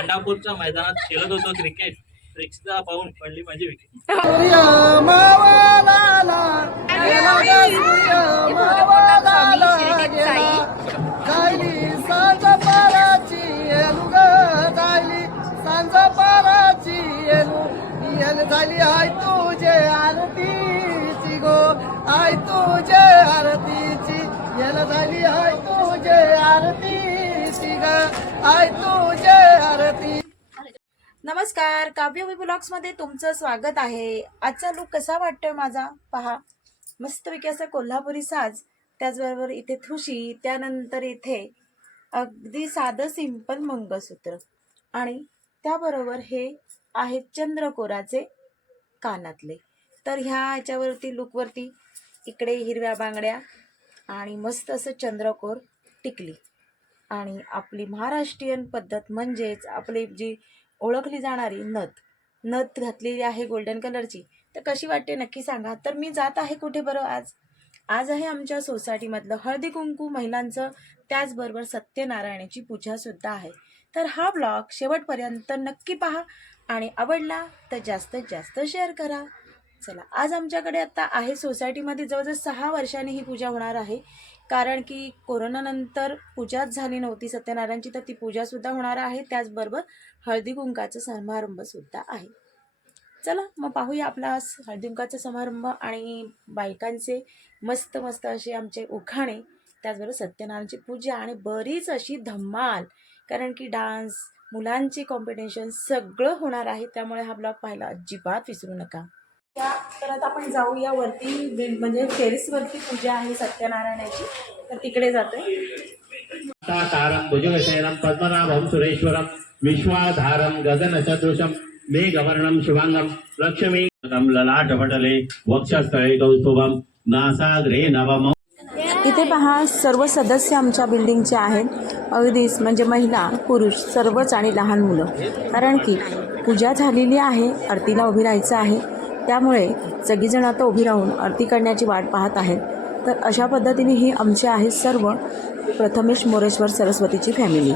पांडापूरच्या मैदानात खेळत होतो क्रिकेट. रिक्षा पाहून पडली माझी विकेट झाली आय तुझे आरतीची गो आय तुझे आरतीची येल झाली आय तुझे आरतीची ग. नमस्कार काव्यवी ब्लॉग्समध्ये तुमचं स्वागत आहे. आजचा लुक कसा वाटतोय माझा? पहा. मस्तपैकी असा कोल्हापुरी साज. त्याचबरोबर इथे थुशी त्यानंतर इथे अगदी साधं सिंपल मंगळसूत्र. आणि त्याबरोबर हे आहेत चंद्रकोराचे कानातले. तर ह्या याच्यावरती लुकवरती इकडे हिरव्या बांगड्या आणि मस्त असं चंद्रकोर टिकली. आणि आपली महाराष्ट्रीयन पद्धत म्हणजेच आपली जी ओळखली जाणारी नथ नथ घातलेली आहे गोल्डन कलरची तर कशी वाटते नक्की सांगा. तर मी जात आहे कुठे बरं आज? आज आहे आमच्या सोसायटीमधलं हळदी कुंकू महिलांचं त्याचबरोबर सत्यनारायणाची पूजासुद्धा आहे. तर हा ब्लॉग शेवटपर्यंत नक्की पहा आणि आवडला तर जास्तीत जास्त शेअर करा. चला आज आमच्याकडे आता आहे सोसायटीमध्ये जवळजवळ सहा वर्षांनी ही पूजा होणार आहे. कारण की कोरोनानंतर पूजाच झाली नव्हती सत्यनारायणची तर ती पूजासुद्धा होणार आहे. त्याचबरोबर हळदी कुंकाचा समारंभसुद्धा आहे. चला मग पाहूया आपला हळदी कुंकाचा समारंभ आणि बायकांचे मस्त मस्त असे आमचे उखाणे त्याचबरोबर सत्यनारायणची पूजा आणि बरीच अशी धम्माल कारण की डान्स मुलांची कॉम्पिटिशन सगळं होणार आहे. त्यामुळे हा ब्लॉग पाहायला अजिबात विसरू नका. त्या तर आता आपण जाऊया वरती म्हणजे टेरेसवरती पूजा आहे सत्यनारायणाची. तर तिकडे जातोय. तारं भुजगशयनं पद्मनाभं सुरेश्वरं विश्वाधारं गगनसदृशं मेघवर्णं शुभाङ्गं लक्ष्मीं ललाटपटले वक्षस्थळे कौस्तुभं नासाग्रे नवमौ इथे पहा सर्व सदस्य आमच्या बिल्डिंगचे आहेत. अगदीच म्हणजे महिला पुरुष सर्वच आणि लहान मुलं. कारण की पूजा झालेली आहे आरतीला उभी राहायचं आहे. त्यामुळे सगळीजण आता उभी राहून आरती करण्याची वाट पाहत आहेत. तर अशा पद्धतीने ही आमचे आहेत सर्व प्रथमेश मोरेश्वर सरस्वतीची फॅमिली.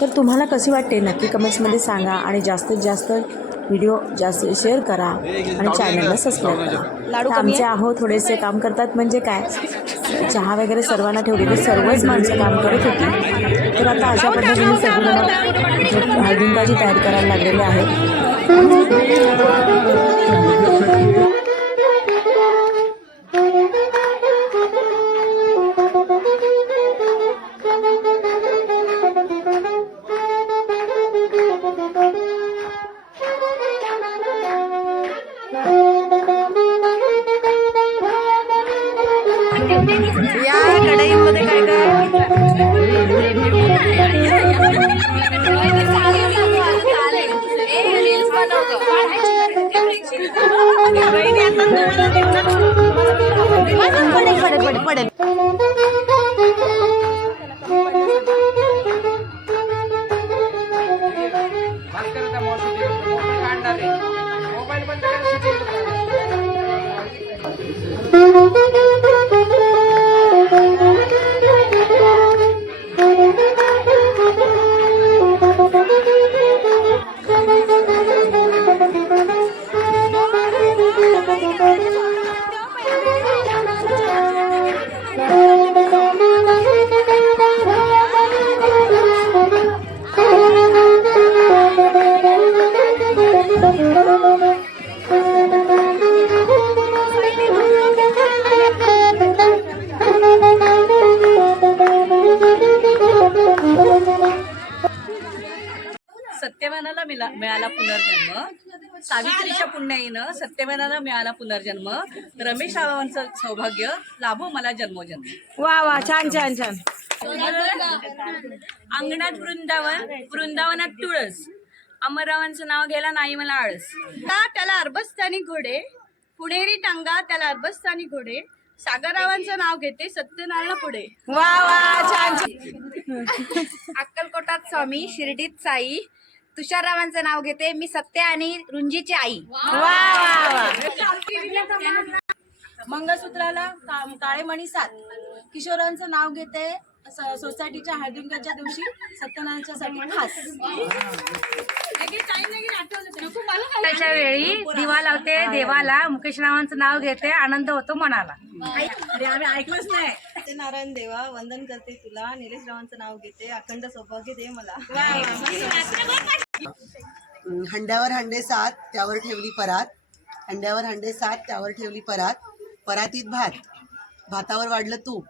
तर तुम्हाला कशी वाटते? नक्की कमेंट्समध्ये सांगा आणि जास्तीत जास्त व्हिडिओ जास्त शेअर करा आणि चॅनलला सबस्क्राईब करा. आमचे आहो? थोडेसे काम करतात म्हणजे काय? चहा वगैरे सर्वांना ठेवलेली सर्वच माणसं काम करत होती. तर आता अशा पद्धतीने सगळं हळदींकाची तयारी करायला लागलेली आहे. या कढईमध्ये काय काय 我们一天挣多少？पुण्याईनं सत्यवानाला मिळाला पुनर्जन्म. रमेश रावांचं सौभाग्य लाभो मला जन्मोजन्म. वा वा छान छान छान. अंगणात वृंदावन वृंदावनात तुळस. अमररावांचं नाव घ्यायला नाही मला आळस. का त्याला अरबस्तानी घोडे. पुणेरी टांगा त्याला अरबस्तानी घोडे. सागररावांचं नाव घेते सत्यनारायण पुढे. वा वा छान छान. अक्कलकोटात स्वामी शिर्डीत साई. तुषाररावांचं नाव घेते. मी सत्य आणि रुंजीची आई. मंगळसूत्राला का- काळे मणी सात. किशोरांचं नाव घेते. सोसायटीच्या हळदीकुंकाच्या दिवशी सत्यनारायणच्या साठी खास. त्याच्या वेळी दिवा लावते देवाला. मुकेश रावांचं नाव घेते आनंद होतो मनाला. अरे आम्ही ऐकलंच नाही. सत्यनारायण देवा वंदन करते तुला. निलेश रावांचं नाव घेते. अखंड सौभाग्य दे मला. हंड्यावर हंडे सात त्यावर ठेवली परात. हंड्यावर हंडे सात त्यावर ठेवली परात. परातीत भात. भातावर वाढलं तूप.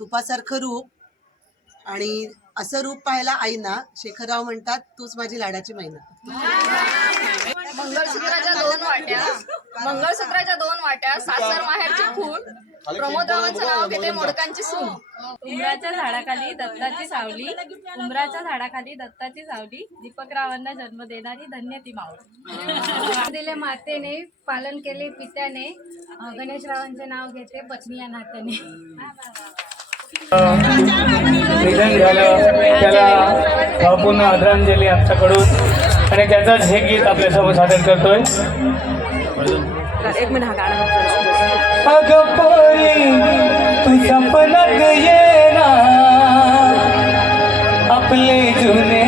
तुपासारखं रूप. आणि असं रूप पाहायला आईना शेखरराव म्हणतात तूच माझी लाडाची मैना मंगळसूत्राच्या दोन वाट्या मंगळसूत्राच्या दोन वाट्या सासर माहेरची खून प्रमोदरावांचं नाव घेते मोडकांची सून. उमराच्या झाडाखाली दत्ताची सावली उमराच्या झाडाखाली दत्ताची सावली दीपकरावांना जन्म देणारी धन्य ती मावळ दिले मातेने पालन केले पित्याने गणेशरावांचे नाव घेते पत्नी या नात्याने. निधन झालं. त्याला भावपूर्ण आदरांजली आमच्याकडून. आणि त्याचंच हे गीत आपल्यासमोर सादर करतोय. एक मिनिट गाणं अगं पोरी तू सपनात येना आपले जुने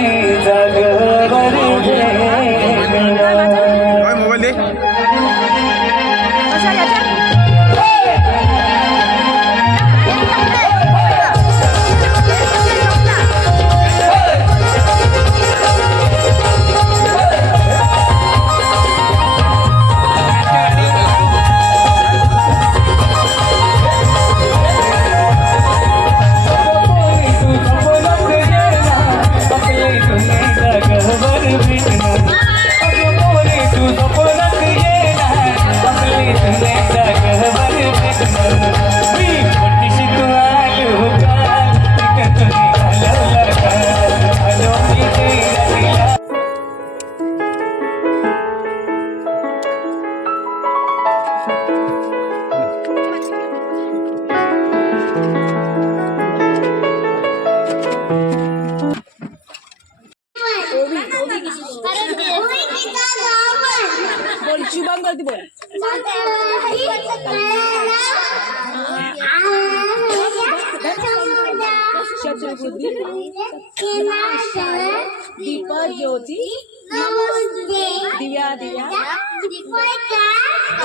शुभम गलती बोल शत्रुबुद्धी दीप ज्योती दिव्या दिव्या.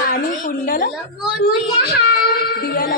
आणि कुंडल. दिव्याला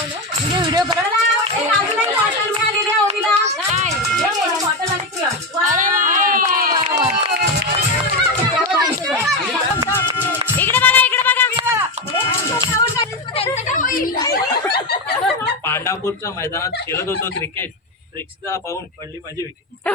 व्हिडिओ व्हिडिओ पांडापूरच्या मैदानात खेळत होतो क्रिकेट. रिक्षा पाहून पडली माझी विकेट